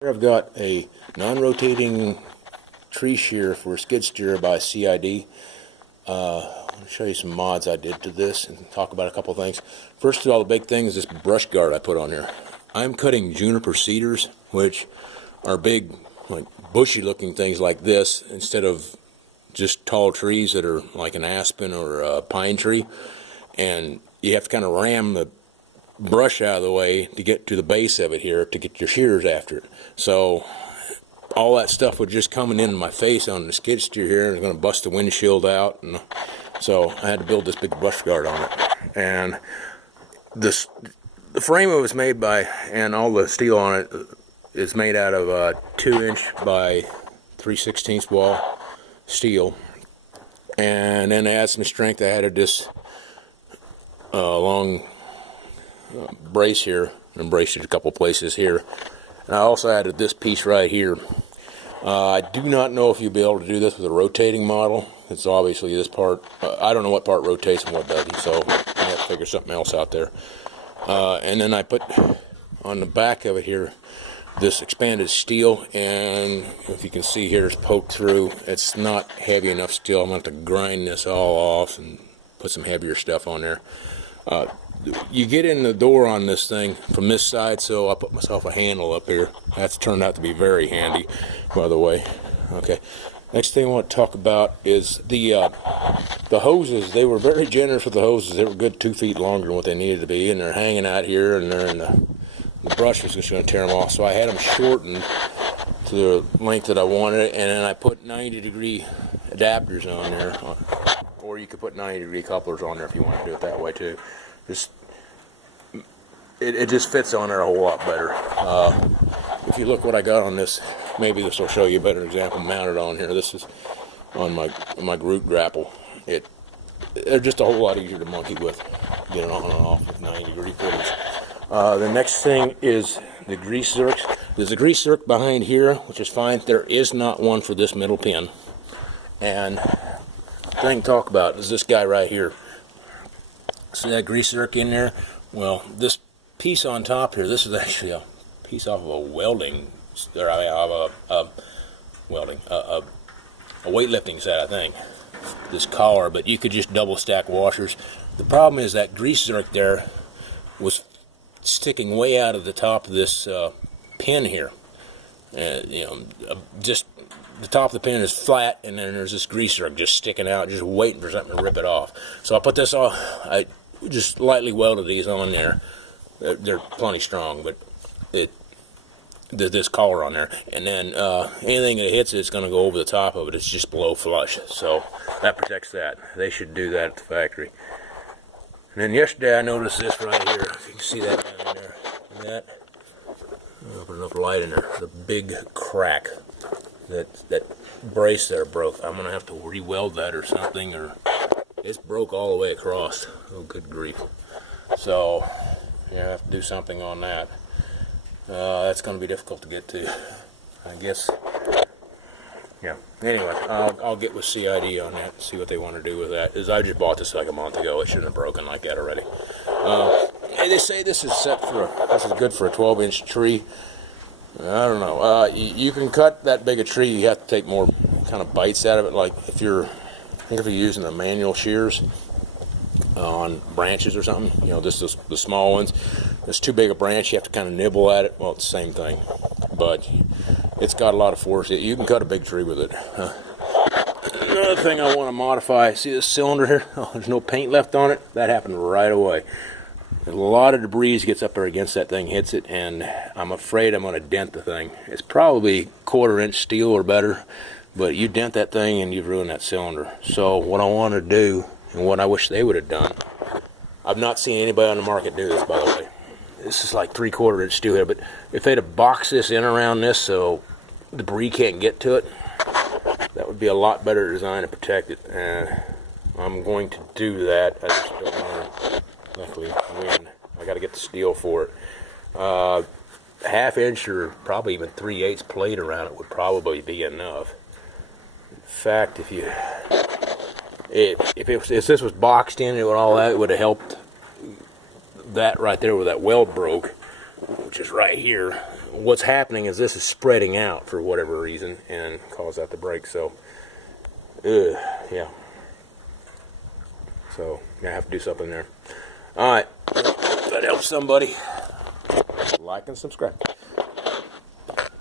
Here I've got a non-rotating tree shear for a skid steer by CID. I'll show you some mods I did to this and talk about a couple things. First of all, the big thing is this brush guard I put on here. I'm cutting juniper cedars, which are big, like bushy looking things like this, instead of just tall trees that are like an aspen or a pine tree. And you have to kind of ram the brush out of the way to get to the base of it here to get your shears after it. So all that stuff was just coming in my face on the skid steer here, and it's going to bust the windshield out, and so I had to build this big brush guard on it. And the frame it was made by, and all the steel on it is made out of 2-inch by 3/16 wall steel, and then to add some strength I added this long brace here, and braced it a couple places here. And I also added this piece right here. I do not know if you'll be able to do this with a rotating model. It's obviously this part. I don't know what part rotates and what doesn't, so I have to figure something else out there. And then I put on the back of it here this expanded steel, and if you can see here, it's poked through. It's not heavy enough still. I'm going to have to grind this all off and put some heavier stuff on there. You get in the door on this thing from this side, so I put myself a handle up here. That's turned out to be very handy, by the way. Okay, next thing I want to talk about is the hoses. They were very generous with the hoses. They were good 2 feet longer than what they needed to be, and they're hanging out here, and they're in the brush was just going to tear them off. So I had them shortened to the length that I wanted, and then I put 90-degree adapters on there, or you could put 90-degree couplers on there if you want to do it that way too. It just fits on there a whole lot better. If you look what I got on this, maybe this will show you a better example mounted on here. This is on my Groot grapple. They're just a whole lot easier to monkey with. Get it on and off with 90-degree fittings. The next thing is the grease zerks. There's a grease zerk behind here, which is fine. There is not one for this middle pin. And the thing to talk about is this guy right here. See that grease zerk in there? Well, this piece on top here, this is actually a piece off of a welding, or a weightlifting set, I think. This collar, but you could just double stack washers. The problem is that grease zerk there was sticking way out of the top of this pin here. Just the top of the pin is flat, and then there's this grease zerk just sticking out, just waiting for something to rip it off. So I put this on. I just lightly welded these on there. They're plenty strong, but this collar on there, and then anything that hits it's going to go over the top of it. It's just below flush, so that protects that. They should do that at the factory. And then yesterday I noticed this right here. If you can see that down in there, see that? I'll put enough light in there. The big crack that brace there broke. I'm going to have to re-weld that or something, or it's broke all the way across. Oh, good grief. So yeah, I have to do something on that. That's going to be difficult to get to, I guess. Yeah. Anyway, I'll get with CID on that and see what they want to do with that. I just bought this like a month ago. It shouldn't have broken like that already. And they say this is good for a 12-inch tree. I don't know. You can cut that big a tree. You have to take more kind of bites out of it. Like if you're using the manual shears on branches or something, this is the small ones. It's too big a branch, you have to kind of nibble at it. Well, it's the same thing, but it's got a lot of force. You can cut a big tree with it. Another thing I want to modify, see this cylinder here? Oh, there's no paint left on it. That happened right away. A lot of debris gets up there against that thing, hits it, and I'm afraid I'm going to dent the thing. It's probably 1/4-inch steel or better, but you dent that thing and you've ruined that cylinder. So what I want to do, and what I wish they would have done, I've not seen anybody on the market do this, by the way. This is like 3/4-inch steel here, but if they'd have boxed this in around this so debris can't get to it, that would be a lot better design to protect it. I'm going to do that. I just don't know, luckily, when. I got to get the steel for it. 1/2-inch or probably even 3/8 plate around it would probably be enough. In fact, if this was boxed in and all that, it would have helped that right there where that weld broke, which is right here. what's happening is this is spreading out for whatever reason and cause that to break. So, yeah. So, I have to do something there. All right. If that helps somebody, like and subscribe.